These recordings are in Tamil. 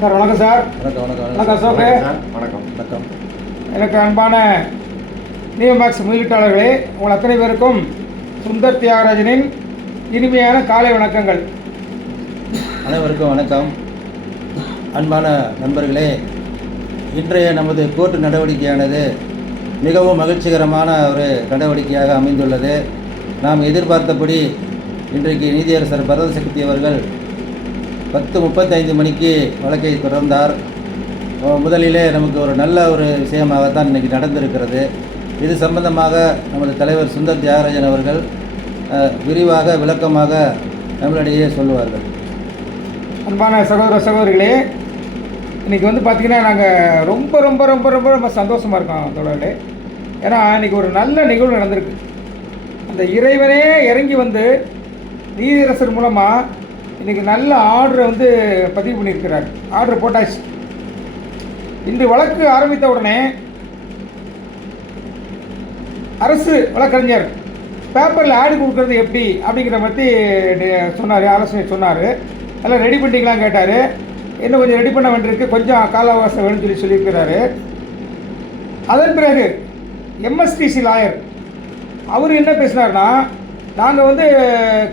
சார் வணக்கம் சார். வணக்கம் வணக்கம் வணக்கம் அசோக். வணக்கம் வணக்கம். எனக்கு அன்பான நியோமேக்ஸ் முதலீட்டாளர்களே, உங்கள் அத்தனை பேருக்கும் சுந்தர் தியாகராஜனின் இனிமையான காலை வணக்கங்கள். அனைவருக்கும் வணக்கம். அன்பான நண்பர்களே, இன்றைய நமது கோர்ட்டு நடவடிக்கையானது மிகவும் மகிழ்ச்சிகரமான ஒரு நடவடிக்கையாக அமைந்துள்ளது. நாம் எதிர்பார்த்தபடி இன்றைக்கு நீதியரசர் பரதசக்தி அவர்கள் 10:35 மணிக்கு வழக்கை தொடர்ந்தார். முதலிலே நமக்கு ஒரு நல்ல ஒரு விஷயமாகத்தான் இன்றைக்கி நடந்திருக்கிறது. இது சம்பந்தமாக நமது தலைவர் சுந்தர் தியாகராஜன் அவர்கள் விரிவாக விளக்கமாக நம்மளிடையே சொல்லுவார்கள். அன்பான சகோதர சகோதரிகளே, இன்றைக்கி பார்த்திங்கன்னா நாங்கள் ரொம்ப ரொம்ப ரொம்ப ரொம்ப ரொம்ப சந்தோஷமாக இருக்கோம் தொடர்களே. ஏன்னா இன்றைக்கி ஒரு நல்ல நிகழ்வு நடந்திருக்கு. அந்த இறைவனே இறங்கி வந்து நீதியரசர் மூலமாக இன்றைக்கி நல்ல ஆர்டரை பதிவு பண்ணியிருக்கிறார். ஆர்டர் போட்டாச்சு. இன்று வழக்கு ஆரம்பித்த உடனே அரசு வழக்கறிஞர் பேப்பரில் ஆடு கொடுக்குறது எப்படி அப்படிங்கிற பற்றி சொன்னார், ஆலோசனை சொன்னார். எல்லாம் ரெடி பண்ணிக்கலாம் கேட்டார். இன்னும் கொஞ்சம் ரெடி பண்ண வேண்டியிருக்கு, கொஞ்சம் கால அவகாசம் வேணும்னு சொல்லியிருக்கிறாரு. அதன் பிறகு எம்எஸ்டிசி லாயர் அவர் என்ன பேசினார்னா, நாங்கள்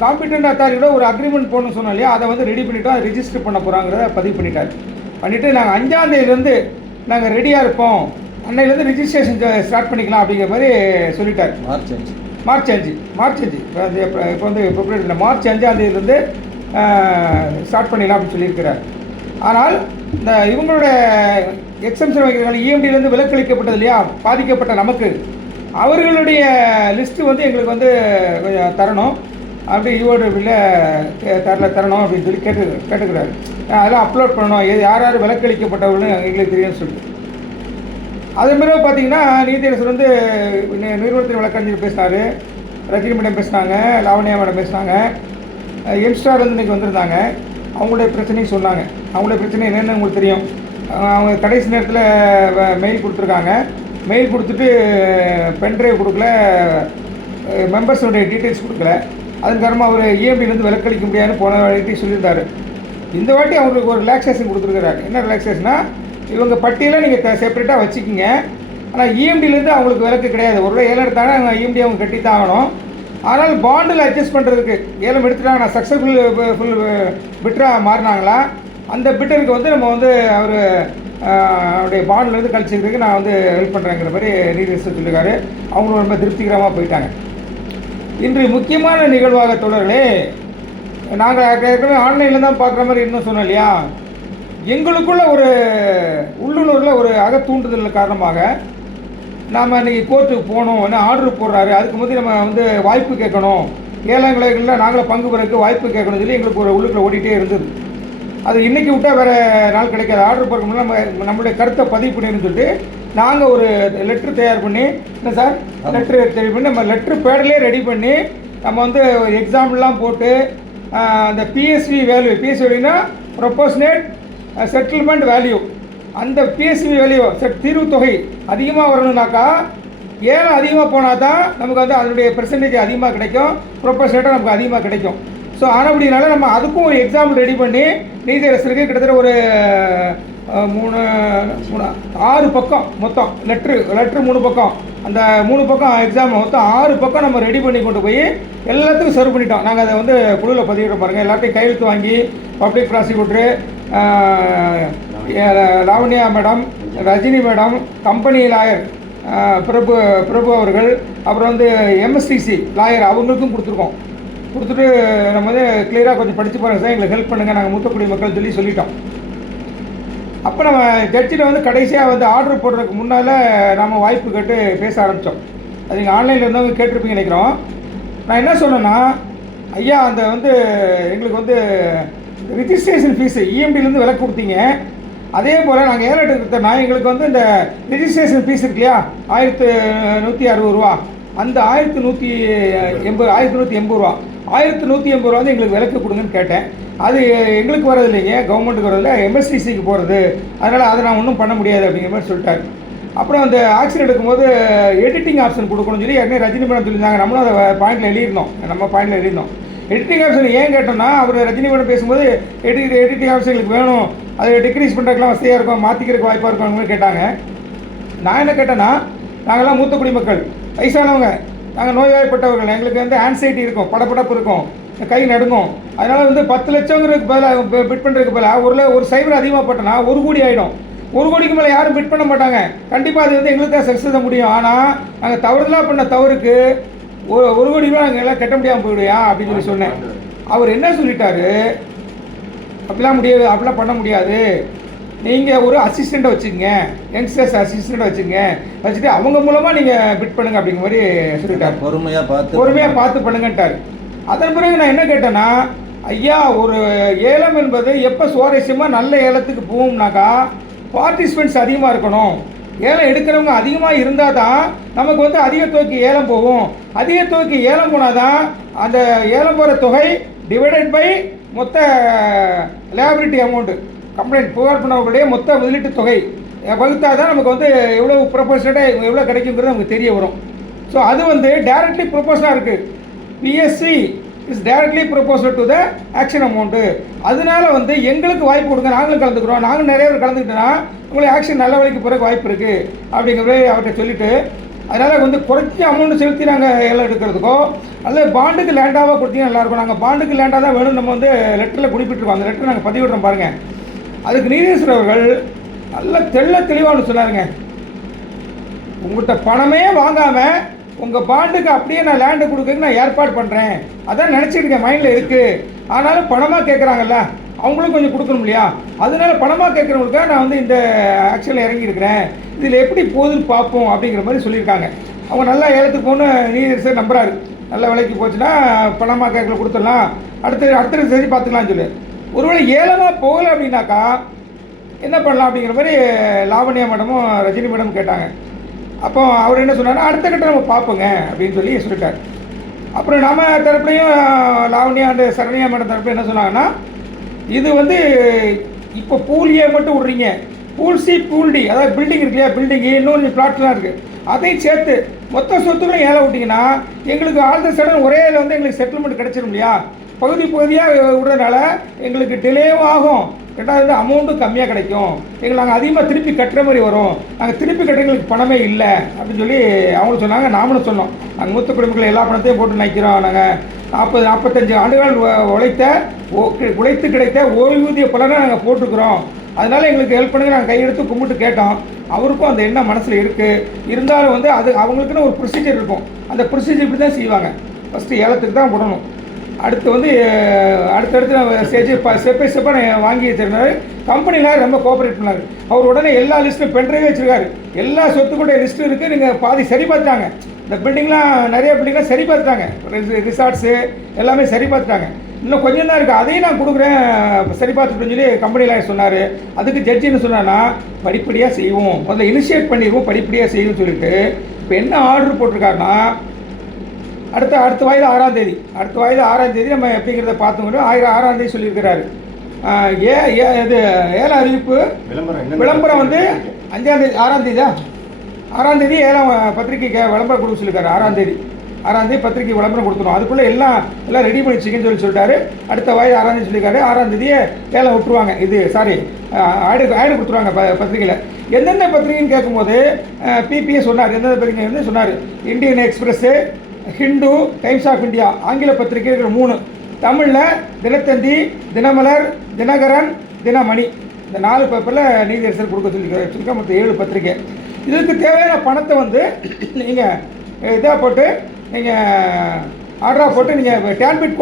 காம்பிடென்ட் அத்தாரியோட ஒரு அக்ரிமெண்ட் போடணும்னு சொன்னோம் இல்லையா, அதை ரெடி பண்ணிவிட்டோம். அதை ரிஜிஸ்டர் பண்ண போகிறாங்கிறத பதிவு பண்ணிவிட்டு நாங்கள் 5ஆம் தேதியிலேருந்து நாங்கள் ரெடியாக இருப்போம், அன்னையிலேருந்து ரிஜிஸ்ட்ரேஷன் ஸ்டார்ட் பண்ணிக்கலாம் அப்படிங்கிற மாதிரி சொல்லிட்டார். மார்ச் 5 இப்போ பிப்ரவரி இல்லை, மார்ச் 5ஆம் தேதியிலேருந்து ஸ்டார்ட் பண்ணிடலாம் அப்படின்னு சொல்லியிருக்கிறார். ஆனால் இந்த இவங்களோட எக்ஸம்ஷன் வைக்கிறாங்க, இஎம்டியிலேருந்து விலக்களிக்கப்பட்டது இல்லையா, பாதிக்கப்பட்ட நமக்கு அவர்களுடைய லிஸ்ட்டு எங்களுக்கு கொஞ்சம் தரணும், அப்படி ஈவோடு பில்லை தரணும் அப்படின்னு சொல்லி கேட்டுக்கிறாரு. அதெல்லாம் அப்லோட் பண்ணணும், யார் யார் விலக்களிக்கப்பட்டவர்கள்னு எங்களுக்கு தெரியும்னு சொல்லிட்டு. அதே மாதிரி பார்த்தீங்கன்னா நீதியரசர் நிறுவனத்தின் வழக்கறிஞர் பேசினார், ரஜினி மேடம் பேசினாங்க, லாவண்யா மேடம் பேசினாங்க, எம்ஸ்டார் இன்றைக்கி வந்திருந்தாங்க. அவங்களுடைய பிரச்சனையும் சொன்னாங்க. அவங்களுடைய பிரச்சனை என்னென்னு உங்களுக்கு தெரியும். அவங்க கடைசி நேரத்தில் மெயில் கொடுத்துருக்காங்க. மெயில் கொடுத்துட்டு பென்ட்ரைவ் கொடுக்கல, மெம்பர்ஸோடைய டீட்டெயில்ஸ் கொடுக்கல. அதன் காரணமாக அவர் இஎம்டிலேருந்து விலக்களிக்க முடியாதுன்னு போன வாட்டி சொல்லியிருந்தார். இந்த வாட்டி அவங்களுக்கு ஒரு ரிலாக்ஸேஷன் கொடுத்துருக்குறாரு. என்ன ரிலாக்ஸேஷனா, இவங்க பட்டியலை நீங்கள் செப்பரேட்டாக வச்சுக்கிங்க, ஆனால் இஎம்டிலேருந்து அவங்களுக்கு விலக்கு கிடையாது. ஒரு ஏலம் எடுத்தாங்கன்னா அவங்க இஎம்டி அவங்க கட்டி தான் ஆகணும். ஆனால் பாண்டில் அட்ஜஸ்ட் பண்ணுறதுக்கு ஏலம் எடுத்துட்டாங்க, நான் சக்ஸஸ்ஃபுல் பிட்டராக மாறினாங்களா, அந்த பிட்டருக்கு நம்ம அவர் அவருடைய பாண்டிலேருந்து கழிச்சிக்கிறதுக்கு நான் ஹெல்ப் பண்ணுறேங்கிற மாதிரி நீதியரசர் சொல்லியிருக்காரு. அவங்களும் ரொம்ப திருப்திகரமாக போயிட்டாங்க. இன்று முக்கியமான நிகழ்வாக தொடர்களே, நாங்கள் ஏற்கனவே ஆன்லைனில் தான் பார்க்குற மாதிரி இன்னும் சொன்னோம் இல்லையா, எங்களுக்குள்ள ஒரு உள்ளுணர்வில் ஒரு அகத்தூண்டுதல் காரணமாக நாம் இன்றைக்கி கோர்ட்டுக்கு போகணும், என்ன ஆர்டர் போடுறாரு, அதுக்கு முந்தைய நம்ம வாய்ப்பு கேட்கணும், ஏழாங்கிழகளில் நாங்களும் பங்கு பெறக்கு வாய்ப்பு கேட்கணும்னு சொல்லி எங்களுக்கு ஒரு உள்ளுக்குள்ள ஓடிட்டே இருந்தது. அது இன்றைக்கி விட்டால் வேறு நாள் கிடைக்காது. ஆர்டர் போடுறதுக்கு முன்னாடி நம்மளுடைய கருத்தை பதிவு பண்ணின்னு சொல்லிட்டு நாங்கள் ஒரு லெட்ரு தயார் பண்ணி, என்ன சார் லெட்ரு ரெடி பண்ணி நம்ம லெட்ரு பேடலே ரெடி பண்ணி நம்ம எக்ஸாம்பிள்லாம் போட்டு அந்த பிஎஸ்வி வேல்யூனா ப்ரொபோஷனேட் செட்டில்மெண்ட் வேல்யூ, அந்த பிஎஸ்வி வேல்யூ தீர்வு தொகை அதிகமாக வரணுன்னாக்கா ஏலம் அதிகமாக போனால் தான் நமக்கு அதனுடைய பெர்சன்டேஜ் அதிகமாக கிடைக்கும், ப்ரொபோஷனேட்டாக நமக்கு அதிகமாக கிடைக்கும். ஸோ ஆனப்படினால நம்ம அதுக்கும் ஒரு எக்ஸாம்பிள் ரெடி பண்ணி நீதியரசருக்கு கிட்டத்தட்ட ஒரு 6 பக்கம் மொத்தம் லெட்ரு 3 பக்கம், அந்த 3 பக்கம் எக்ஸாம் மொத்தம் 6 பக்கம் நம்ம ரெடி பண்ணி கொண்டு போய் எல்லாத்துக்கும் சர்வ் பண்ணிட்டோம். நாங்கள் அதை குழுவில் பதிவிட பாருங்கள். எல்லாத்தையும் கையெழுத்து வாங்கி public prosecutor, Lavanya madam, Rajini madam, company lawyer Prabhu அவர்கள், அப்புறம் எம்எஸ்டிசி லாயர் அவங்களுக்கும் கொடுத்துட்டு நம்ம கிளியராக கொஞ்சம் படித்து பாருங்கள் சார், எங்களுக்கு ஹெல்ப் பண்ணுங்கள், நாங்கள் மூத்தக்குடி மக்கள் சொல்லிட்டோம். அப்போ நம்ம ஜட்ஜில் கடைசியாக ஆர்டர் போடுறதுக்கு முன்னால் நம்ம வாய்ப்பு கேட்டு பேச ஆரம்பித்தோம். அது நீங்கள் ஆன்லைனில் இருந்தவங்க கேட்டிருப்பீங்க நினைக்கிறோம். நான் என்ன சொன்னேன்னா, ஐயா அந்த எங்களுக்கு ரிஜிஸ்ட்ரேஷன் ஃபீஸு இஎம்டிலேருந்து விலக்கு கொடுத்தீங்க, அதே போல் நாங்கள் ஏலம் எடுத்துக்கிட்டோம்னா எங்களுக்கு இந்த ரிஜிஸ்ட்ரேஷன் ஃபீஸ் இருக்கு இல்லையா, 1160 ரூபா, அந்த 1180 ரூபா 1180 ரூபா எங்களுக்கு விலக்கு கொடுங்கன்னு கேட்டேன். அது எங்களுக்கு வரது இல்லைங்க, கவர்மெண்ட்டுக்கு வரதில்லை, எம்எஸ்டிசிக்கு போகிறது, அதனால் அதை நான் ஒன்றும் பண்ண முடியாது அப்படிங்கிற மாதிரி சொல்லிட்டார். அப்புறம் அந்த ஆக்ஷன் எடுக்கும்போது எடிட்டிங் ஆப்ஷன் கொடுக்கணும்னு சொல்லி ஏற்கனவே ரஜினி மேடம் சொல்லியிருந்தாங்க. நம்மளும் அதை பாயிண்டில் எழுதியிருந்தோம். எடிட்டிங் ஆஃபீஸர் ஏன் கேட்டோம்னா, அவர் ரஜினி மேடம் பேசும்போது எடிட்டிங் ஆஃபீஸர்களுக்கு வேணும், அதை டிக்ரீஸ் பண்ணுறதுக்குலாம் வசதியாக இருக்கும், மாற்றிக்கிறதுக்கு வாய்ப்பாக இருக்கும் அவங்க கேட்டாங்க. நான் என்ன கேட்டேன்னா, நாங்கள்லாம் மூத்த குடிமக்கள், வயசானவங்க, நாங்கள் நோய்வாய்ப்பட்டவர்கள், எங்களுக்கு வந்து ஆன்சைட்டி இருக்கும், படப்படப்பு இருக்கும், கை நடுங்கும். அதனால் வந்து 10 லட்சங்கிறதுக்கு பதிலாக பிட் பண்ணுறதுக்கு பதிலாக ஒரு சைபர் அதிகமாக போட்டோன்னா 1 கோடி ஆகிடும். 1 கோடிக்கு மேலே யாரும் பிட் பண்ண மாட்டாங்க. கண்டிப்பாக அது வந்து எங்களுக்கு தான் சக்ஸஸ் முடியும். ஆனால் நாங்கள் தவறுதலாக பண்ண தவறுக்கு 1 கோடி ரூபா நாங்கள் எல்லாம் கட்ட முடியாமல் போயிடுயா அப்படின்னு சொல்லி சொன்னேன். அவர் என்ன சொல்லிட்டாரு, அப்படிலாம் முடியாது, அப்படிலாம் பண்ண முடியாது, நீங்கள் ஒரு அசிஸ்டண்ட்டை வச்சுக்கங்க, யங்ஸ்டர்ஸ் அசிஸ்டண்ட்டை வச்சுட்டு அவங்க மூலமாக நீங்கள் பிட் பண்ணுங்க அப்படிங்கிற மாதிரி சொல்லிட்டார். பொறுமையாக பார்த்து பண்ணுங்கன்ட்டார். அதன் பிறகு நான் என்ன கேட்டேன்னா, ஐயா ஒரு ஏலம் என்பது எப்போ சுவாரஸ்யமாக நல்ல ஏலத்துக்கு போகும்னாக்கா பார்ட்டிசிபெண்ட்ஸ் அதிகமாக இருக்கணும், ஏலம் எடுக்கிறவங்க அதிகமாக இருந்தால் தான் நமக்கு வந்து அதிக தொகைக்கு ஏலம் போகும். அதிக தொகைக்கு ஏலம் போனால் தான் அந்த ஏலம் போகிற தொகை டிவைடட் பை மொத்த லேபிலிட்டி அமௌண்ட்டு, கம்ப்ளைண்ட் புகார் பண்ணவர்களுடைய மொத்த முதலீட்டு தொகை வகுத்தா தான் நமக்கு வந்து எவ்வளோ ப்ரொபோஷனாக எவ்வளோ கிடைக்குங்கிறது நமக்கு தெரிய வரும். ஸோ அது வந்து டைரக்ட்லி ப்ரொபோஷனாக இருக்குது. BSc is directly proposal to the action amount. அதனால வந்து எங்களுக்கு வாய்ப்பு கொடுங்க, நாங்களும் கலந்துக்கிறோம், நாங்களும் நிறைய பேர் கலந்துக்கிட்டோன்னா உங்களுக்கு ஆக்ஷன் நல்ல வழிக்கு போகிறக்கு வாய்ப்பு இருக்குது அப்படிங்கிறத அவர்கிட்ட சொல்லிவிட்டு, அதனால் வந்து குறைச்சி அமௌண்ட்டு செலுத்தி நாங்கள் ஏலம் எடுக்கிறதுக்கோ அல்ல பாண்டுக்கு லேண்டாக கொடுத்தீங்கன்னா நல்லாயிருக்கும். நாங்கள் பாண்டுக்கு லேண்டாக தான் வேணும், நம்ம வந்து லெட்டரில் குறிப்பிட்டிருக்கோம், அந்த லெட்டர் நாங்கள் பதிவிடுறோம் பாருங்கள். அதுக்கு நீதியரசர் அவர்கள் நல்ல தெளிவானு சொன்னாருங்க, உங்கள்கிட்ட பணமே வாங்காமல் உங்கள் பாண்டுக்கு அப்படியே நான் லேண்டு கொடுக்குறதுக்கு நான் ஏற்பாடு பண்ணுறேன், அதான் நினச்சிட்டு இருக்கேன், மைண்டில் இருக்குது. ஆனாலும் பணமாக கேட்குறாங்கல்ல, அவங்களும் கொஞ்சம் கொடுக்கணும் இல்லையா, அதனால பணமாக கேட்குறவங்களுக்காக நான் வந்து இந்த ஆக்ஷனில் இறங்கியிருக்கிறேன், இதில் எப்படி போகுதுன்னு பார்ப்போம் அப்படிங்கிற மாதிரி சொல்லியிருக்காங்க. அவங்க நல்லா ஏலத்துக்கு போகணுன்னு நீதியரசர் நம்புறாரு. நல்ல விலைக்கு போச்சுன்னா பணமாக கேட்கல கொடுத்துடலாம், அடுத்த சரி பார்த்துக்கலாம்னு சொல்லி. ஒருவேளை ஏலமாக போகலை அப்படின்னாக்கா என்ன பண்ணலாம் அப்படிங்கிற மாதிரி லாவண்யா மேடமும் ரஜினி மேடமும் கேட்டாங்க. அப்போ அவர் என்ன சொன்னார், அடுத்த கட்டம் நம்ம பார்ப்போங்க அப்படின்னு சொல்லி சொல்லிட்டார். அப்புறம் நம்ம தரப்புலையும் லாவண்யா அண்ட் சரண்யா மேடம் தரப்பு என்ன சொன்னாங்கன்னா, இது வந்து இப்போ பூல் ஏ மட்டும் விட்றீங்க, பூல் சி பூல் டி, அதாவது பில்டிங் இருக்கு இல்லையா, பில்டிங்கு இன்னொரு பிளாட்லாம் இருக்குது, அதையும் சேர்த்து மொத்த சொத்துக்களும் ஏலம் விட்டிங்கன்னா எங்களுக்கு ஆல் சடன் ஒரே வந்து எங்களுக்கு செட்டில்மெண்ட் கிடச்சிடும் இல்லையா. பகுதியாக விடுறதுனால எங்களுக்கு டிலேவும் ஆகும், ரெண்டாவது அமௌண்ட்டும் கம்மியாக கிடைக்கும், எங்களுக்கு நாங்கள் அதிகமாக திருப்பி கட்டுற மாதிரி வரும், நாங்கள் திருப்பி கட்டுறவங்களுக்கு பணமே இல்லை அப்படின்னு சொல்லி அவங்களும் சொன்னாங்க. நாமளும் சொன்னோம், நாங்கள் மூத்த குடும்பங்களை எல்லா பணத்தையும் போட்டு நிற்கிறோம், நாங்கள் 40-45 ஆண்டுகள் உழைத்து கிடைத்த ஓய்வூதிய பலனை நாங்கள் போட்டுக்கிறோம், அதனால் எங்களுக்கு ஹெல்ப் பண்ணுங்க, நாங்கள் கையெடுத்து கும்பிட்டு கேட்டோம். அவருக்கும் அந்த எண்ணம் மனசில் இருக்குது. இருந்தாலும் வந்து அது அவங்களுக்குன்னு ஒரு ப்ரொசீஜர் இருக்கும், அந்த ப்ரொசீஜர் இப்படி தான் செய்வாங்க. ஃபஸ்ட்டு ஏலத்துக்கு தான் போடணும், அடுத்து வந்து அடுத்தடுத்து ஸ்டெப்பை வாங்கி வச்சிருந்தாரு. கம்பெனியில் ரொம்ப கோஆப்ரேட் பண்ணார். அவர் உடனே எல்லா லிஸ்ட்டும் பென்ட்ரைவே வச்சுருக்காரு, எல்லா சொத்துக்குடைய லிஸ்ட்டும் இருக்குது. நீங்கள் பாதி சரி பார்த்துட்டாங்க, இந்த பில்டிங்லாம் நிறைய பில்டிங்லாம் சரி பார்த்துட்டாங்க, ரிசார்ட்ஸு எல்லாமே சரி பார்த்துட்டாங்க, இன்னும் கொஞ்சம் தான் இருக்குது, அதையும் நான் கொடுக்குறேன் சரி பார்த்துட்டுன்னு சொல்லி கம்பெனியில் சொன்னார். அதுக்கு ஜட்ஜி என்ன சொன்னான்னா, படிப்படியாக செய்வோம், முதல்ல இனிஷியேட் பண்ணிடுவோம், படிப்படியாக செய்வோம்னு சொல்லிட்டு இப்போ என்ன ஆர்டர் போட்டிருக்காருன்னா, அடுத்த வாயில் 6ஆம் தேதி, நம்ம எப்படிங்கிறத பார்த்துக்கிட்டு 6ஆம் தேதி சொல்லியிருக்கிறாரு. இது ஏலம் அறிவிப்பு விளம்பரம் வந்து 5ஆம் தேதி 6ஆம் தேதி ஏலம் பத்திரிக்கைக்கு விளம்பரம் கொடுக்க சொல்லியிருக்காரு. 6ஆம் தேதி பத்திரிக்கை விளம்பரம் கொடுத்துரும், அதுக்குள்ளே எல்லாம் ரெடி பண்ணி வச்சுக்கன்னு சொல்லிட்டாரு. அடுத்த வாயில் 6ஆம் தேதி சொல்லியிருக்காரு. 6ஆம் தேதியே ஏலம் விட்டுருவாங்க, ஆடு கொடுத்துருவாங்க பத்திரிக்கையில். எந்தெந்த பத்திரிகைன்னு கேட்கும்போது பிபிஏ சொன்னார், எந்தெந்த பத்திரிகை சொன்னார், Indian Express, Hindu, Times of India, ஆங்கில பத்திரிகைகள் 3, தமிழில் தினத்தந்தி, தினமலர், தினகரன், தினமணி, இந்த 4 பேப்பரில் நீதியரசர் கொடுக்க சொல்லியிருக்க மொத்தம் 7 பத்திரிகை. இதுக்கு தேவையான பணத்தை வந்து நீங்கள் இதாக போட்டு நீங்கள் ஆர்டராக போட்டு நீங்கள் டேன்பிட்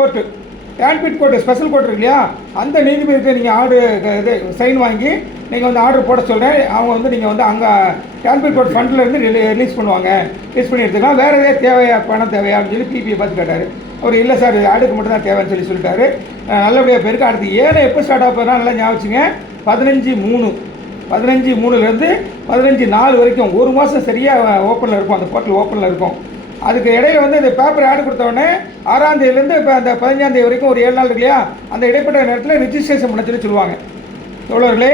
கோர்ட்டு ஸ்பெஷல் கோர்ட் இருக்கு இல்லையா, அந்த நீதிபதிகிட்ட நீங்கள் இது சைன் வாங்கி நீங்கள் வந்து ஆர்டர் போட சொல்கிறேன். அவங்க வந்து நீங்கள் வந்து அங்கே டேன்பிட் கோர்ட் ஃபண்ட்லேருந்து ரிலீஸ் பண்ணி எடுத்துக்கலாம். வேறு எதாவது பணம் தேவையா அப்படின்னு சொல்லி பிபிஐ பார்த்து கேட்டார். அவர் இல்லை சார், ஆடுக்கு மட்டும் தான் தேவைன்னு சொல்லிட்டாரு. நல்லபடியாக போயிருக்கு. அடுத்து ஏலம் எப்போ ஸ்டார்ட் ஆகுதுன்னா நல்லா ஞாபகிச்சுங்க, 15/3 15/4 வரைக்கும் 1 மாதம் சரியாக ஓப்பனில் இருக்கும், அந்த போர்ட்டல் ஓப்பனில் இருக்கும். அதுக்கு இடையில வந்து இந்த பேப்பர் ஆடு கொடுத்தவொடனே 6ஆம் தேதியிலேருந்து இப்போ அந்த 15ஆம் தேதி வரைக்கும் ஒரு 7 நாள் இருக்கு இல்லையா, அந்த இடைப்பட்ட நேரத்தில் ரிஜிஸ்ட்ரேஷன் பண்ண சொல்லுவாங்க. தோழர்களே,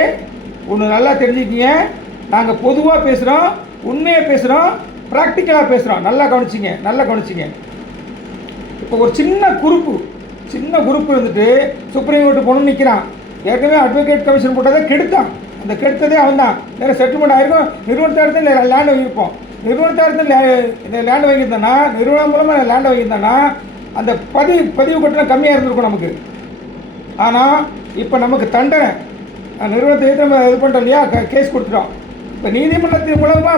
ஒன்று நல்லா தெரிஞ்சுக்கிங்க, நாங்கள் பொதுவாக பேசுகிறோம், உண்மையாக பேசுகிறோம், ப்ராக்டிக்கலாக பேசுகிறோம். நல்லா கவனிச்சிங்க. இப்போ ஒரு சின்ன சின்ன குரூப் இருந்துட்டு சுப்ரீம் கோர்ட்டு போகணும்னு நிற்கிறான். ஏற்கனவே அட்வொகேட் கமிஷன் போட்டதை கெடுத்தான். அந்த கெடுத்ததே அவன் தான். வேறு செட்டில்மெண்ட் ஆகிருக்கும். நிறுவனத்தாரத்தில் லேண்ட் வாங்கியிருப்போம். நிறுவனத்தாரத்தில் லேண்ட் வாங்கியிருந்தோன்னா, நிறுவனம் மூலமாக லேண்ட் வாங்கியிருந்தோன்னா அந்த பதிவு கட்டணம் கம்மியாக இருந்திருக்கும் நமக்கு. ஆனால் இப்போ நமக்கு தண்டனை. நிறுவனத்தை எடுத்து நம்ம இது பண்ணுறோம் இல்லையா, கேஸ் கொடுத்துட்டோம். இப்போ நீதிமன்றத்தின் மூலமாக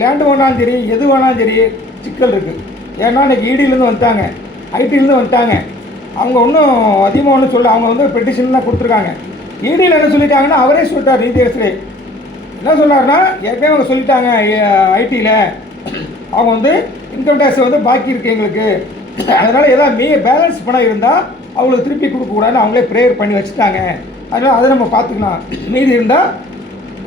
லேண்டு வேணாலும் சரி, எது வேணாலும் சரி சிக்கல் இருக்குது. ஏன்னா இன்றைக்கி இடியிலேருந்து வந்துட்டாங்க, ஐடியிலேருந்து வந்துட்டாங்க. அவங்க ஒன்றும் அதிகமாக ஒன்றும் சொல்ல, அவங்க வந்து பெட்டிஷன் தான் கொடுத்துருக்காங்க. இடியில் என்ன சொல்லிட்டாங்கன்னா அவரே சொல்லிட்டார். நீதியரசரே என்ன சொன்னார்னா, ஏற்கனவே அவங்க சொல்லிட்டாங்க ஐடியில் அவங்க வந்து இன்கம் டேக்ஸ் வந்து பாக்கி இருக்குது எங்களுக்கு, அதனால் ஏதாவது பேலன்ஸ் பணம் இருந்தால் அவங்களுக்கு திருப்பி கொடுக்கக்கூடாதுன்னு அவங்களே ப்ரேயர் பண்ணி வச்சுட்டாங்க. அதனால் அதை நம்ம பார்த்துக்கலாம். மீதி இருந்தால்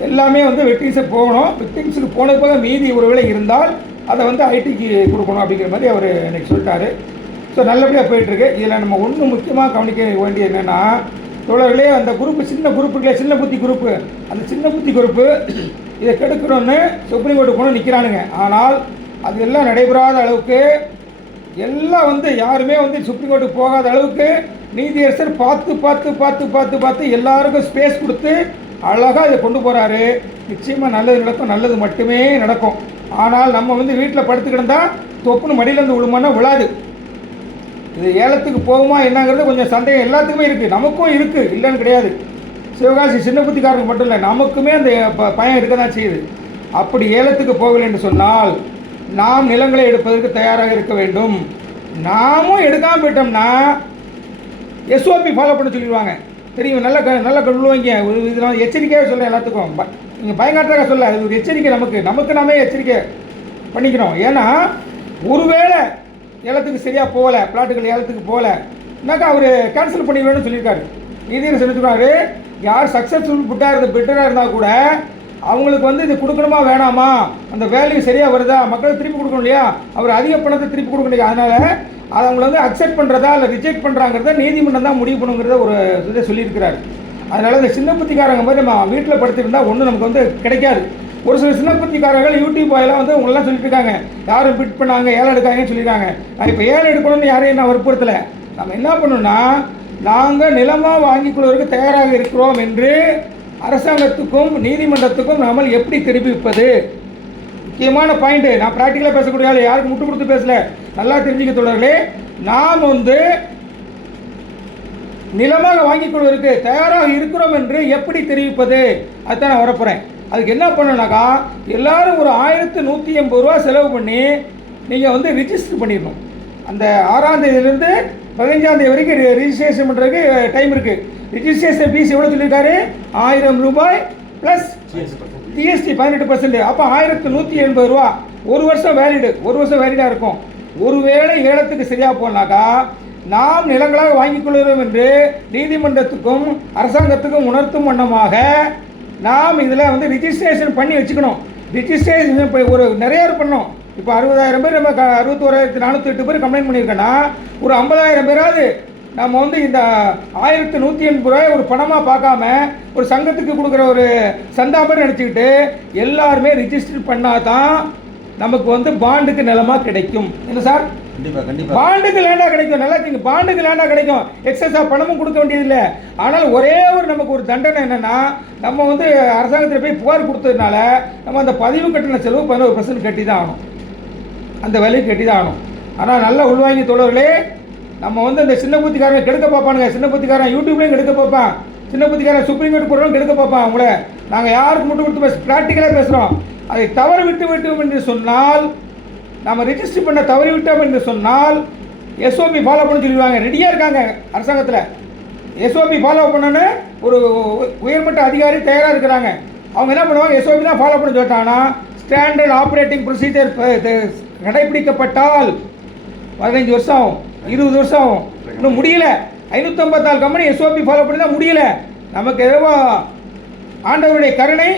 எல்லாமே வந்து விக்டிம்ஸுக்கு போகணும். விக்டிம்ஸுக்கு போனது போக மீதி ஒரு வேளை இருந்தால் அதை வந்து ஐடிக்கு கொடுக்கணும் அப்படிங்கிற மாதிரி அவர் எனக்கு சொல்லிட்டாரு. ஸோ நல்லபடியாக போயிட்டுருக்கு. இதில் நம்ம ஒன்று முக்கியமாக கவனிக்க வேண்டியது என்னென்னா, தோழர்களே, அந்த குரூப்பு சின்ன குரூப்பு இல்லை, சின்ன புத்தி குரூப்பு, அந்த சின்ன புத்தி குரூப்பு இதை கெடுக்கணும்னு சுப்ரீம் கோர்ட்டு போகணும் நிற்கிறானுங்க. ஆனால் அது எல்லாம் நடைபெறாத அளவுக்கு, எல்லாம் வந்து யாருமே வந்து சுப்ரீம் கோர்ட்டுக்கு போகாத அளவுக்கு நீதியரசர் பார்த்து எல்லாருக்கும் ஸ்பேஸ் கொடுத்து அழகாக இதை கொண்டு போகிறாரு. நிச்சயமாக நல்லது நடக்கும், நல்லது மட்டுமே நடக்கும். ஆனால் நம்ம வந்து வீட்டில் படுத்துக்கிட்டால் தொப்புன்னு மடியிலேருந்து விழுமானா விழாது. இது ஏலத்துக்கு போகுமா என்னங்கிறது கொஞ்சம் சந்தேகம் எல்லாத்துக்குமே இருக்குது. நமக்கும் இருக்குது, இல்லைன்னு கிடையாது. சிவகாசி சின்ன புத்திக்காரங்க மட்டும் இல்லை, நமக்குமே அந்த பயம் இருக்க தான் செய்யுது. அப்படி ஏலத்துக்கு போகலை என்று சொன்னால் நாம் நிலங்களை எடுப்பதற்கு தயாராக இருக்க வேண்டும். நாமும் எடுக்காமல் போயிட்டோம்னா எஸ்ஓபி ஃபாலோ பண்ண சொல்லிடுவாங்க. தெரியும், நல்ல கல்லுவாங்க. இதெல்லாம் எச்சரிக்கையாக சொல்ல எல்லாத்துக்கும். நீங்கள் பயங்காட்டாக சொல்ல, இது ஒரு எச்சரிக்கை. நமக்கு நாமே எச்சரிக்கை பண்ணிக்கிறோம். ஏன்னா ஒருவேளை ஏலத்துக்கு சரியாக போகலை, பிளாட்டுகள் ஏலத்துக்கு போகலைனாக்கா அவர் கேன்சல் பண்ணிடுவேன்னு சொல்லியிருக்காரு. நீதியரசர் சொல்லியிருக்காரு, யார் சக்ஸஸ்ஃபுல் பிட்டராக இருந்தால் கூட அவங்களுக்கு வந்து இது கொடுக்கணுமா வேணாமா, அந்த வேல்யூ சரியாக வருதா, மக்களுக்கு திருப்பி கொடுக்கணும் இல்லையா, அவர் அதிக பணத்தை திருப்பி கொடுக்க முடியாது. அதனால் அதை அவங்கள வந்து அக்செப்ட் பண்ணுறதா இல்லை ரிஜெக்ட் பண்ணுறாங்கிறத நீதிமன்றம் தான் முடிவு பண்ணுங்கிறத ஒரு இதை சொல்லியிருக்கிறார். அதனால் இந்த சின்ன புத்திக்காரங்க மாதிரி நம்ம வீட்டில் படுத்திருந்தால் ஒன்றும் நமக்கு வந்து கிடைக்காது. ஒரு சில சின்ன புத்திக்காரர்கள் யூடியூப் வாயிலாம் வந்து உங்களெல்லாம் சொல்லிட்டு இருக்காங்க, யாரும் பிட் பண்ணாங்க, ஏலம் எடுக்காங்கன்னு சொல்லியிருக்காங்க. நான் இப்போ ஏலம் எடுக்கணும்னு யாரையும் நான் வற்புறுத்தலை. நம்ம என்ன பண்ணணும்னா, நாங்கள் நிலமாக வாங்கிக் கொள்வதற்கு தயாராக இருக்கிறோம் என்று அரசாங்கத்துக்கும் நீதிமன்றத்துக்கும் நாமல் எப்படி தெரிவிப்பது, முக்கியமான பாயிண்ட்டு. நான் ப்ராக்டிக்கலாக பேசக்கூடிய ஆள், யாருக்கு முட்டு கொடுத்து பேசல, நல்லா தெரிஞ்சுக்க தோழர்களே. நாம் வந்து நிலமாக வாங்கிக் கொள்வதற்கு தயாராக இருக்கிறோம் என்று எப்படி தெரிவிப்பது, அதுதான் நான் வரப்போகிறேன். அதுக்கு என்ன பண்ணணுனாக்கா, எல்லாரும் ஒரு 1180 ரூபா செலவு பண்ணி நீங்கள் வந்து ரிஜிஸ்டர் பண்ணிடணும். அந்த 6ஆம் தேதியிலேருந்து 15ஆம் தேதி வரைக்கும் ரிஜிஸ்ட்ரேஷன் பண்ணுறதுக்கு டைம் இருக்குது. ரிஜிஸ்ட்ரேஷன் ஃபீஸ் எவ்வளோ சொல்லியிருக்காரு, 1000 ரூபாய் ப்ளஸ் ஜிஎஸ்டி 18%. அப்போ 1180 ரூபா. ஒரு வருஷம் வேலிடாக இருக்கும். ஒருவேளை ஏலத்துக்கு சரியாக போனாக்கா நாம் நிலங்களாக வாங்கிக் கொள்கிறோம் என்று நீதிமன்றத்துக்கும் அரசாங்கத்துக்கும் உணர்த்தும் வண்ணமாக நாம் இதில் வந்து ரிஜிஸ்ட்ரேஷன் பண்ணி வச்சுக்கணும். ரிஜிஸ்ட்ரேஷன் இப்போ ஒரு நிறைய பண்ணோம். இப்போ 60,000 பேர், நம்ம 61,408 பேர் கம்ப்ளைண்ட் பண்ணியிருக்கோன்னா ஒரு 50,000 பேராவது நம்ம வந்து இந்த 1180 ரூபாய் ஒரு பணமாக பார்க்காம ஒரு சங்கத்துக்கு கொடுக்குற ஒரு சந்தா மாதிரி நினச்சிக்கிட்டு எல்லாருமே ரிஜிஸ்டர் பண்ணால் தான் நமக்கு வந்து பாண்டுக்கு நிலமாக கிடைக்கும். என்ன சார்? கண்டிப்பாக பாண்டுக்கு லேண்டாக கிடைக்கும். நல்லா இருக்குங்க, பாண்டுக்கு லேண்டாக கிடைக்கும். எக்ஸஸாக பணமும் கொடுக்க வேண்டியதில்லை. ஆனால் ஒரே ஒரு நமக்கு ஒரு தண்டனை என்னென்னா, நம்ம வந்து அரசாங்கத்தில் போய் புகார் கொடுத்ததுனால நம்ம அந்த பதிவு கட்டண செலவு 11% கட்டி தான் ஆகணும். அந்த விலையை கட்டி தான் ஆகணும். ஆனால் நல்லா உள்வாங்கி தோழர்களே, நம்ம வந்து அந்த சின்ன புத்திக்காரன் கெடுக்க பார்ப்பானுங்க. சின்ன புத்திக்காரன் யூடியூப்லேயும் கெடுக்க பார்ப்பான், சின்ன புத்திக்காரன் சுப்ரீம் கோர்ட் போகிறவங்க கெடுக்க பார்ப்பான். அவங்கள நாங்கள் யாருக்கு மட்டும் கொடுத்து ப்ராக்டிக்கலாக பேசுகிறோம். அதை தவறு விட்டோம் என்று சொன்னால், நம்ம ரெஜிஸ்டர் பண்ண தவறிவிட்டோம் என்று சொன்னால் எஸ்ஓபி ஃபாலோ பண்ண சொல்லிடுவாங்க. ரெடியாக இருக்காங்க அரசாங்கத்தில். எஸ்ஓபி ஃபாலோ பண்ணணுன்னு ஒரு உயர்மட்ட அதிகாரி தயாராக இருக்கிறாங்க. அவங்க என்ன பண்ணுவாங்க, எஸ்ஓபி தான் ஃபாலோ பண்ண சொல்லிட்டாங்கன்னா ஸ்டாண்டர்ட் ஆப்ரேட்டிங் ப்ரொசீஜர் கடைபிடிக்கப்பட்டால் 15 வருஷம் 20 வருஷம் இன்னும் முடியல. 554 கம்பெனி எஸ்ஓபி ஃபாலோ பண்ணி தான் முடியல. நமக்கு எதுவோ ஆண்டவருடைய கருணை,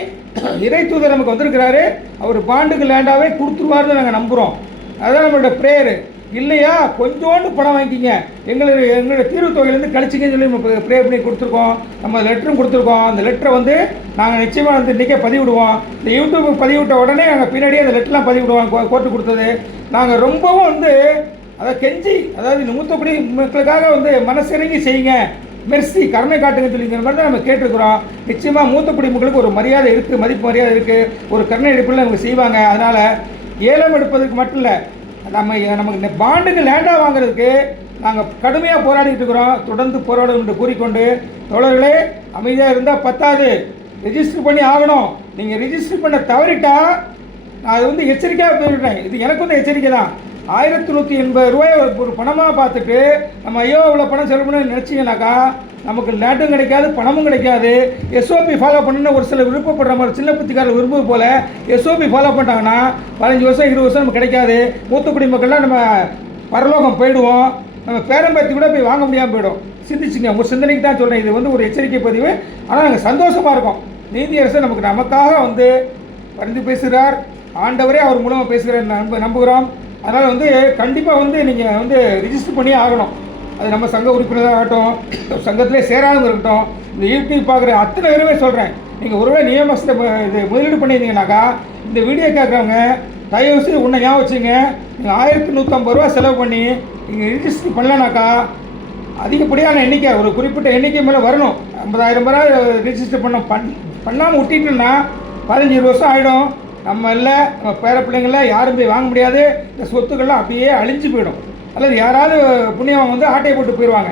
இறை தூதர் நமக்கு வந்திருக்கிறாரு. அவர் பாண்டுக்கு லேண்டாகவே கொடுத்துருவாருன்னு நாங்கள் நம்புகிறோம். அதுதான் நம்மளோட ப்ரேயரு. இல்லையா கொஞ்சோண்டு பணம் வாங்கிக்கிங்க, எங்களுடைய தீர்வு தொகையிலேருந்து கழிச்சிங்கன்னு சொல்லி நம்ம ப்ரே பண்ணி கொடுத்துருக்கோம். நம்ம லெட்டரும் கொடுத்துருக்கோம். அந்த லெட்டரை வந்து நாங்கள் நிச்சயமாக வந்து இன்றைக்கே பதிவிடுவோம். இந்த யூடியூப் பதிவிட்ட உடனே நாங்கள் பின்னாடியே அந்த லெட்டர்லாம் பதிவிடுவோம். கோர்ட்டு கொடுத்தது நாங்கள் ரொம்பவும் வந்து அதாவது கெஞ்சி, அதாவது இந்த மூத்தக்குடி மக்களுக்காக வந்து மனசிறங்கி செய்யுங்க, மெர்சி கருணை காட்டுங்க சொல்லிங்கிற மாதிரி தான் நம்ம கேட்டிருக்கிறோம். நிச்சயமாக மூத்த குடிமக்களுக்கு ஒரு மரியாதை இருக்குது, மதிப்பு மரியாதை இருக்குது, ஒரு கருணை எடுப்பில் அவங்க செய்வாங்க. அதனால் ஏலம் எடுப்பதற்கு மட்டும் இல்லை, நமக்கு இந்த பாண்டுக்கு லேண்டாக வாங்குறதுக்கு நாங்கள் கடுமையாக போராடிட்டு இருக்கிறோம். தொடர்ந்து போராடும் என்று கூறிக்கொண்டு, தோழர்களே அமைதியாக இருந்தால் பத்தாது, ரெஜிஸ்டர் பண்ணி ஆகணும். நீங்கள் ரெஜிஸ்டர் பண்ண தவறிட்டா நான் அது வந்து எச்சரிக்கையாக போயிடுறேன். இது எனக்கு வந்து எச்சரிக்கை தான். 1180 ரூபாய் ஒரு பணமாக பார்த்துட்டு நம்ம ஐயோ இவ்வளோ பணம் செலவு பண்ணி நினச்சிங்கனாக்கா நமக்கு லேண்டும் கிடைக்காது, பணமும் கிடைக்காது. எஸ்ஓபி ஃபாலோ பண்ணுன்னு ஒரு சில விருப்பப்படுற மாதிரி சின்ன புத்திக்காரர் விரும்புவது போல் எஸ்ஓபி ஃபாலோ பண்ணிட்டாங்கன்னா 15 வருஷம் 20 வருஷம் நமக்கு கிடைக்காது. மூத்தக்குடி மக்கள்லாம் நம்ம பரலோகம் போயிடுவோம், நம்ம பேரம்பேத்தி கூட போய் வாங்க முடியாமல் போயிடும். சிந்திச்சுங்க, உங்கள் சிந்தனைக்கு தான் சொல்கிறேன். இது வந்து ஒரு எச்சரிக்கை பதிவு. ஆனால் நாங்கள் சந்தோஷமாக இருக்கோம். நீதியரசர் நமக்காக வந்து பரிந்து பேசுகிறார். ஆண்டவரே அவர் மூலமாக பேசுகிறார் நம்புகிறோம். அதனால் வந்து கண்டிப்பாக வந்து நீங்கள் வந்து ரிஜிஸ்டர் பண்ணி ஆகணும். அது நம்ம சங்க உறுப்பினராக ஆகட்டும், சங்கத்திலே சேராதவங்க இருக்கட்டும், இந்த யூடியூப் பார்க்குற அத்தனை பேருமே சொல்கிறேன், நீங்கள் ஒருவேளை நியமனத்தை இது முதலீடு பண்ணியிருந்தீங்கன்னாக்கா இந்த வீடியோ கேட்குறவங்க தயவு செய்து உன்னை ஞாபகம் வச்சுங்க. நீங்கள் 1150 ரூபா செலவு பண்ணி நீங்கள் ரிஜிஸ்டர் பண்ணலனாக்கா அதிகப்படியான எண்ணிக்கை, ஒரு குறிப்பிட்ட எண்ணிக்கை மேலே வரணும். 50,000 ரூபா ரிஜிஸ்டர் பண்ணாமல் விட்டிட்டுன்னா 15-20 வருஷம் ஆகிடும். நம்ம இல்லை, நம்ம பேர பிள்ளைங்கள யாரும் போய் வாங்க முடியாது. இந்த சொத்துக்கள்லாம் அப்படியே அழிஞ்சு போயிடும். அல்லது யாராவது புண்ணியவங்க வந்து ஆட்டையை போட்டு போயிடுவாங்க.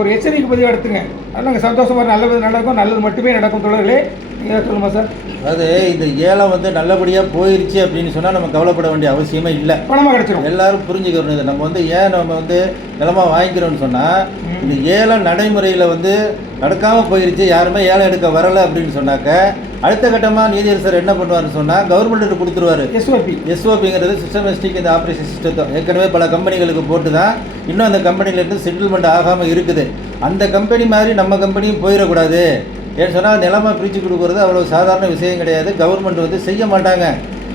ஒரு எச்சரிக்கை பதிவு எடுத்துங்க. அதனால் நாங்கள் சந்தோஷமாக நல்லது நடக்கும், நல்லது மட்டுமே நடக்கும். தொடர்களே நீங்கள் சொல்லுமா சார்? அதாவது இந்த ஏலம் வந்து நல்லபடியாக போயிடுச்சு அப்படின்னு சொன்னால் நம்ம கவலைப்பட வேண்டிய அவசியமே இல்லை, பணமாக கிடச்சிடும். எல்லாரும் புரிஞ்சுக்கிறோம். இது நம்ம வந்து ஏன் நம்ம வந்து நிலமாக வாங்கிக்கிறோம்னு சொன்னால், இந்த ஏலம் நடைமுறையில் வந்து நடக்காமல் போயிடுச்சு, யாருமே ஏலம் எடுக்க வரலை அப்படின்னு சொன்னாக்க அடுத்த கட்டமாக நீதியரசர் என்ன பண்ணுவார்னு சொன்னால் கவர்மெண்ட்டு கொடுத்துருவார். எஸ்ஓபிங்கிறது சிஸ்டமேஸ்டிக் இந்த ஆப்ரேஷன் சிஸ்டத்தை ஏற்கனவே பல கம்பெனிகளுக்கு போட்டு தான் இன்னும் அந்த கம்பெனிலேருந்து செட்டில்மெண்ட் ஆகாமல் இருக்குது. அந்த கம்பெனி மாதிரி நம்ம கம்பெனியும் போயிடக்கூடாது. ஏன்னு சொன்னால் நிலமாக பிரித்து கொடுக்குறது அவ்வளோ சாதாரண விஷயம் கிடையாது. கவர்மெண்ட் வந்து செய்ய மாட்டாங்க.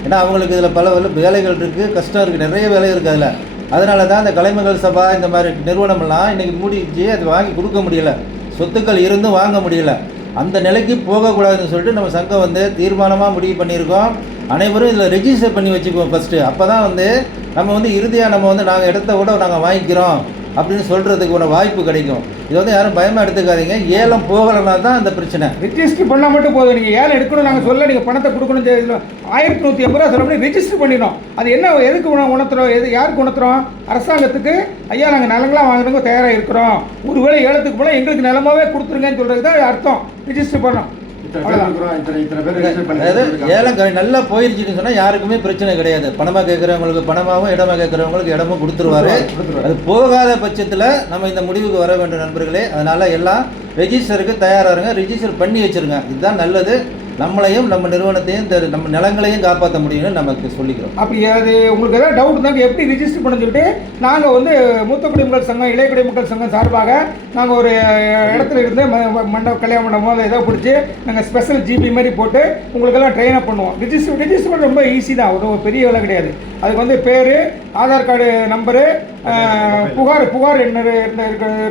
ஏன்னா அவங்களுக்கு இதில் பல வேலைகள் இருக்குது, கஷ்டம் இருக்குது, நிறைய வேலை இருக்குது அதில். அதனால தான் இந்த கலைமகள் சபா இந்த மாதிரி நிறுவனமெல்லாம் இன்றைக்கி மூடிச்சு, அது வாங்கி கொடுக்க முடியலை, சொத்துக்கள் இருந்தும் வாங்க முடியலை. அந்த நிலைக்கு போகக்கூடாதுன்னு சொல்லிட்டு நம்ம சங்கம் வந்து தீர்மானமாக முடிவு பண்ணியிருக்கோம். அனைவரும் இதில் ரெஜிஸ்டர் பண்ணி வச்சுக்குவோம் ஃபஸ்ட்டு. அப்போ தான் வந்து நம்ம வந்து இறுதியாக நம்ம வந்து நாங்கள் இடத்த கூட நாங்கள் வாங்கிக்கிறோம் அப்படின்னு சொல்கிறதுக்கு ஒரு வாய்ப்பு கிடைக்கும். இது வந்து யாரும் பயமாக எடுத்துக்காதீங்க. ஏலம் போகலைன்னா தான் அந்த பிரச்சனை. ரிஜிஸ்டர் பண்ணால் மட்டும் போதும். நீங்கள் ஏலம் எடுக்கணும் நாங்கள் சொல்ல, நீங்கள் பணத்தை கொடுக்கணும். 1150 ரூபா செலவு பண்ணி ரிஜிஸ்டர் பண்ணிடணும். அது என்ன, எதுக்கு உணர்த்துறோம், யாருக்கு உணர்த்துறோம்? அரசாங்கத்துக்கு ஐயா நாங்கள் நிலங்களாம் வாங்குறவங்க தயாராக இருக்கிறோம், ஒருவேளை ஏலத்துக்கு போனால் எங்களுக்கு நிலமாவே கொடுத்துருங்கன்னு சொல்கிறது தான் அர்த்தம். ரிஜிஸ்டர் பண்ணோம். ஏலம் நல்லா போயிருச்சுன்னு சொன்னால் யாருக்குமே பிரச்சனை கிடையாது. பணமாக கேட்குறவங்களுக்கு பணமாகவும், இடமாக கேட்குறவங்களுக்கு இடமும் கொடுத்துருவாரு. அது போகாத பட்சத்தில் நம்ம இந்த முடிவுக்கு வர வேண்டும் நண்பர்களே. அதனால் எல்லாம் ரெஜிஸ்டருக்கு தயாராக இருங்க, ரெஜிஸ்டர் பண்ணி வச்சுருங்க. இதுதான் நல்லது. நம்மளையும் நம்ம நிறுவனத்தையும் நம்ம நிலங்களையும் காப்பாற்ற முடியும்னு நமக்கு சொல்லிக்கிறோம். அப்படி அது உங்களுக்கு ஏதாவது டவுட் இருந்தாங்க எப்படி ரிஜிஸ்டர் பண்ண சொல்லிட்டு நாங்கள் வந்து மூத்த குடிமக்கள் சங்கம், இளைய குடிமக்கள் சங்கம் சார்பாக நாங்கள் ஒரு இடத்துல இருந்து கல்யாண மண்டபம் ஏதோ பிடிச்சி நாங்கள் ஸ்பெஷல் ஜிபி மாதிரி போட்டு உங்களுக்கெல்லாம் ட்ரெயினப் பண்ணுவோம். ரிஜிஸ்டர் பண்ண ரொம்ப ஈஸி தான், ஒரு பெரிய வேலை கிடையாது. அதுக்கு வந்து பேர், ஆதார் கார்டு நம்பரு, புகார் என்ன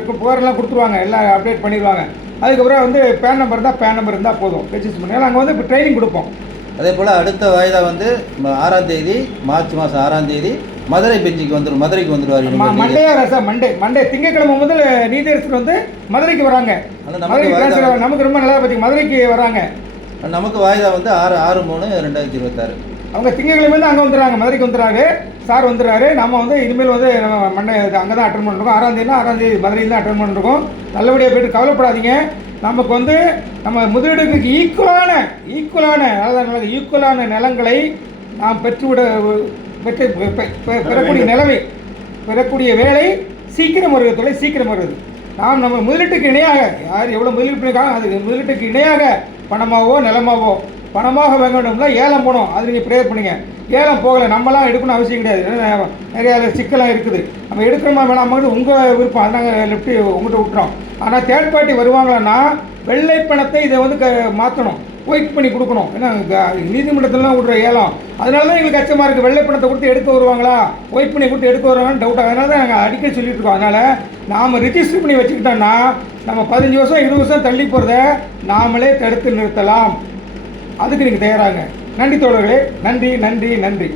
புகாரெல்லாம் கொடுத்துருவாங்க, எல்லாம் அப்டேட் பண்ணிடுவாங்க. அதுக்கப்புறம் வந்து பேன் நம்பர் இருந்தால் போதும், ரெஜிஸ்டர் பண்ணி நாங்கள் வந்து இப்போ ட்ரைனிங் கொடுப்போம். அதே போல் அடுத்த வாய்தா வந்து 6ஆம் தேதி, மார்ச் மாதம் 6ஆம் தேதி மதுரை பெஞ்சுக்கு மதுரைக்கு வந்துடுவார். மண்டே திங்கட்கிழமை முதல் நீதியரசர் வந்து மதுரைக்கு வராங்க. நமக்கு ரொம்ப நல்லா பற்றி மதுரைக்கு வராங்க. நமக்கு வாய்தா வந்து 6/3/2026. அவங்க திங்கட்கிழமை அங்கே வந்துடுறாங்க, மதுரைக்கு வந்துடுறாரு, சார் வந்துடுறாரு. நம்ம வந்து இனிமேல் வந்து நம்ம மண்டே அங்கே தான் அட்டன் பண்ணிருக்கோம். 6ஆம் தேதி மதுரையில் தான் அட்டன் பண்ணிருக்கோம். நல்லபடியாக போய்ட்டு கவலைப்படாதீங்க. நமக்கு வந்து நம்ம முதலீடுக்கு ஈக்குவலான நிலங்களை நாம் பெறக்கூடிய வேலை சீக்கிரம் வருது. நாம் நம்ம முதலீட்டுக்கு இணையாக யார் எவ்வளோ முதலீடு பண்ணியிருக்காங்க அது முதலீட்டுக்கு இணையாக பணமாகவோ நிலமாகவோ பணமாக வாங்க வேண்டும்னா ஏலம் போகணும். அது நீங்கள் ப்ரேயர் பண்ணுங்க. ஏலம் போகலை, நம்மளாம் எடுக்கணும்னு அவசியம் கிடையாது. நிறையா சிக்கலாம் இருக்குது. நம்ம எடுக்கணுமா வேணாமாங்கிறது உங்கள் விருப்பம். அது நாங்கள் லெஃப்ட்டு உங்கள்கிட்ட விட்டுறோம். ஆனால் தேர்ட் பார்ட்டி வருவாங்களான்னா வெள்ளை பணத்தை இதை வந்து மாற்றணும், ஒயிட் பண்ணி கொடுக்கணும். ஏன்னா நீதிமன்றத்திலாம் விடுற ஏலம். அதனால தான் எங்களுக்கு அச்சமாக இருக்குது. வெள்ளை பணத்தை கொடுத்து எடுக்க வருவாங்களா, ஒயிட் பண்ணி கொடுத்து எடுக்க வருவாங்கன்னு டவுட்டாக. அதனால தான் நாங்கள் அடிக்கடி சொல்லிட்டு இருக்கோம். அதனால் நாம் ரிஜிஸ்டர் பண்ணி வச்சுக்கிட்டோம்னா நம்ம 15 வருஷம் 20 வருஷம் தள்ளி போகிறத நாமளே தடுத்து நிறுத்தலாம். அதுக்கு நீங்கள் தயாராங்க. நன்றி தோழர்களே, நன்றி.